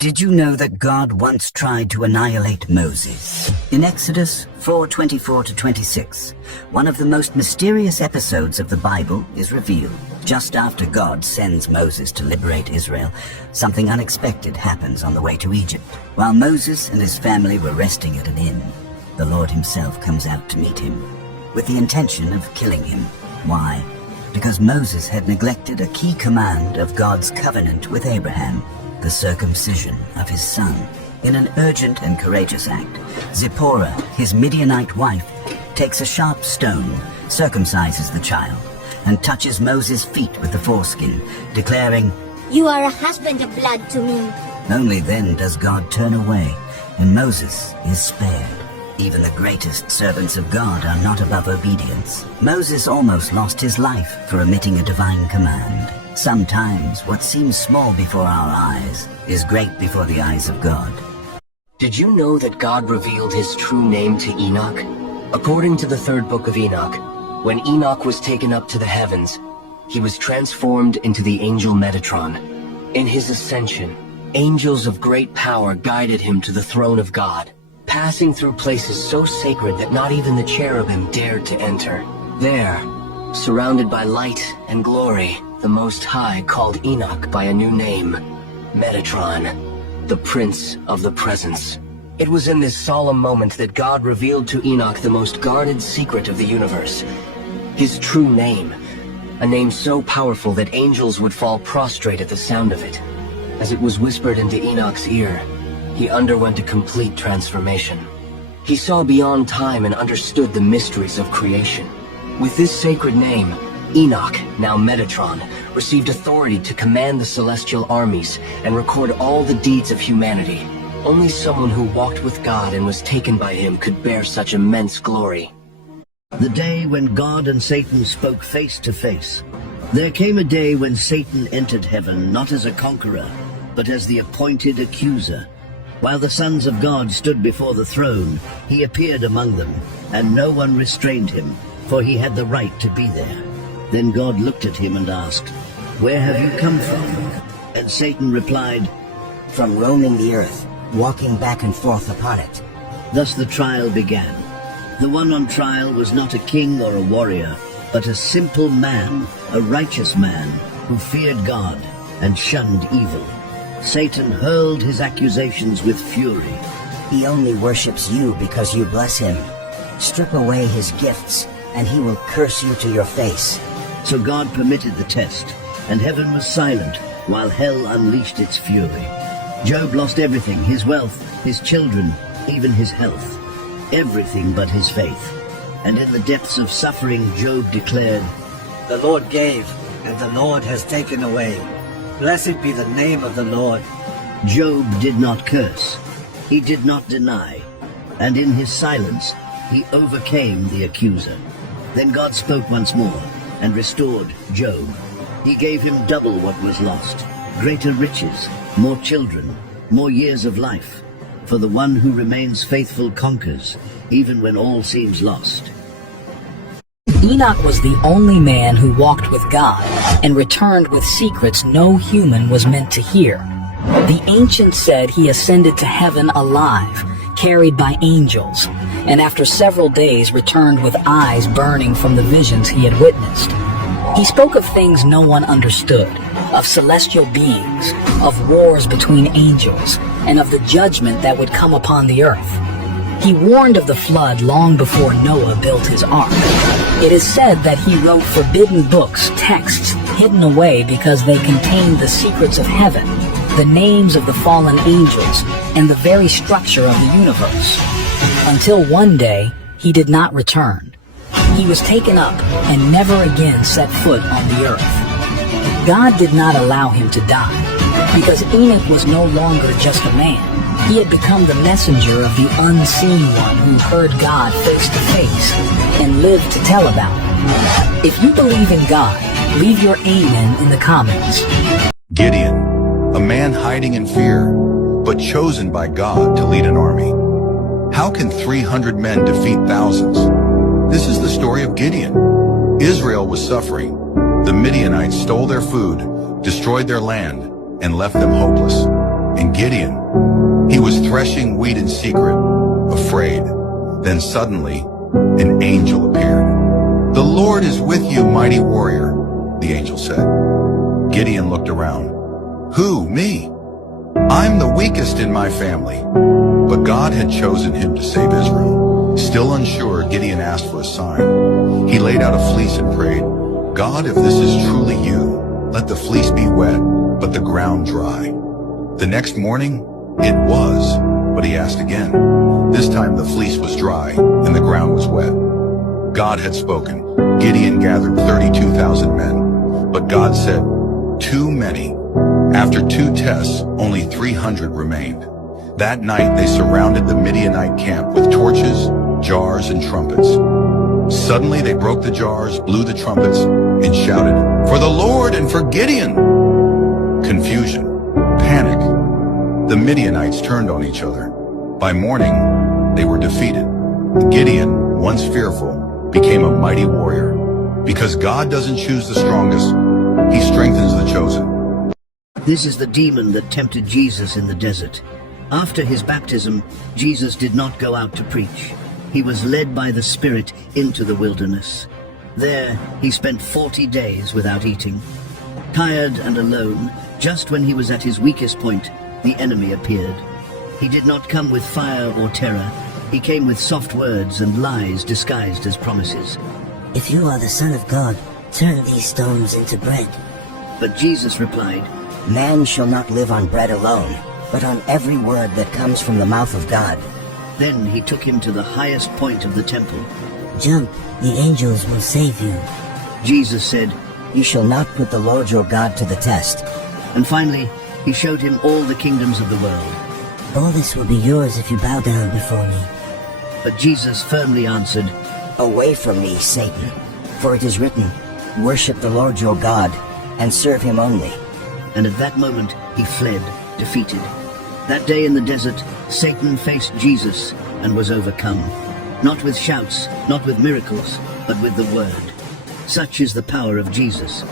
Did you know that God once tried to annihilate Moses? In Exodus 4:24-26, one of the most mysterious episodes of the Bible is revealed. Just after God sends Moses to liberate Israel, something unexpected happens on the way to Egypt. While Moses and his family were resting at an inn, the Lord himself comes out to meet him, with the intention of killing him. Why? Because Moses had neglected a key command of God's covenant with Abraham, the circumcision of his son. In an urgent and courageous act, Zipporah, his Midianite wife, takes a sharp stone, circumcises the child, and touches Moses' feet with the foreskin, declaring, "You are a husband of blood to me." Only then does God turn away, and Moses is spared. Even the greatest servants of God are not above obedience. Moses almost lost his life for omitting a divine command. Sometimes what seems small before our eyes is great before the eyes of God. Did you know that God revealed his true name to Enoch? According to the third book of Enoch, when Enoch was taken up to the heavens, he was transformed into the angel Metatron. In his ascension, angels of great power guided him to the throne of God, passing through places so sacred that not even the cherubim dared to enter. There, surrounded by light and glory, the Most High called Enoch by a new name, Metatron, the Prince of the Presence. It was in this solemn moment that God revealed to Enoch the most guarded secret of the universe, his true name, a name so powerful that angels would fall prostrate at the sound of it. As it was whispered into Enoch's ear, he underwent a complete transformation. He saw beyond time and understood the mysteries of creation. With this sacred name, Enoch, now Metatron, received authority to command the celestial armies and record all the deeds of humanity. Only someone who walked with God and was taken by him could bear such immense glory. The day when God and Satan spoke face to face. There came a day when Satan entered heaven not as a conqueror, but as the appointed accuser. While the sons of God stood before the throne, he appeared among them, and no one restrained him, for he had the right to be there. Then God looked at him and asked, "Where have you come from?" And Satan replied, "From roaming the earth, walking back and forth upon it." Thus the trial began. The one on trial was not a king or a warrior, but a simple man, a righteous man, who feared God and shunned evil. Satan hurled his accusations with fury. "He only worships you because you bless him. Strip away his gifts, and he will curse you to your face." So God permitted the test, and heaven was silent while hell unleashed its fury. Job lost everything, his wealth, his children, even his health. Everything but his faith. And in the depths of suffering, Job declared, "The Lord gave, and the Lord has taken away. Blessed be the name of the Lord." Job did not curse. He did not deny. And in his silence, he overcame the accuser. Then God spoke once more and restored Job. He gave him double what was lost, greater riches, more children, more years of life. For the one who remains faithful conquers, even when all seems lost. Enoch was the only man who walked with God and returned with secrets no human was meant to hear. The ancients said he ascended to heaven alive, carried by angels, and after several days returned with eyes burning from the visions he had witnessed. He spoke of things no one understood, of celestial beings, of wars between angels, and of the judgment that would come upon the earth. He warned of the flood long before Noah built his ark. It is said that he wrote forbidden books, texts hidden away because they contained the secrets of heaven, the names of the fallen angels, and the very structure of the universe. Until one day, he did not return. He was taken up and never again set foot on the earth. God did not allow him to die, because Enoch was no longer just a man. He had become the messenger of the unseen one who heard God face to face and lived to tell about it. If you believe in God, leave your amen in the comments. Gideon, a man hiding in fear, but chosen by God to lead an army. How can 300 men defeat thousands? This is the story of Gideon. Israel was suffering. The Midianites stole their food, destroyed their land, and left them hopeless. And Gideon, he was threshing wheat in secret, afraid. Then suddenly, an angel appeared. "The Lord is with you, mighty warrior," the angel said. Gideon looked around. "Who, me? I'm the weakest in my family." But God had chosen him to save Israel. Still unsure, Gideon asked for a sign. He laid out a fleece and prayed, "God, if this is truly you, let the fleece be wet, but the ground dry." The next morning, it was, but he asked again. This time the fleece was dry, and the ground was wet. God had spoken. Gideon gathered 32,000 men, but God said, "Too many." After 2 tests, only 300 remained. That night they surrounded the Midianite camp with torches, jars, and trumpets. Suddenly they broke the jars, blew the trumpets, and shouted, "For the Lord and for Gideon!" Confusion, panic. The Midianites turned on each other. By morning, they were defeated. Gideon, once fearful, became a mighty warrior. Because God doesn't choose the strongest, he strengthens the chosen. This is the demon that tempted Jesus in the desert. After his baptism, Jesus did not go out to preach. He was led by the Spirit into the wilderness. There, he spent 40 days without eating. Tired and alone, just when he was at his weakest point, the enemy appeared. He did not come with fire or terror. He came with soft words and lies disguised as promises. "If you are the Son of God, turn these stones into bread." But Jesus replied, Man shall not live on bread alone, but on every word that comes from the mouth of God. Then he took him to the highest point of the temple. "Jump, the angels will save you." Jesus said, You shall not put the Lord your God to the test. and finally, he showed him all the kingdoms of the world. "All this will be yours if you bow down before me." But Jesus firmly answered, Away from me, Satan, for it is written, Worship the Lord your God, and serve him only. and at that moment he fled, defeated. That day in the desert, Satan faced Jesus and was overcome. Not with shouts, not with miracles, but with the word. Such is the power of Jesus.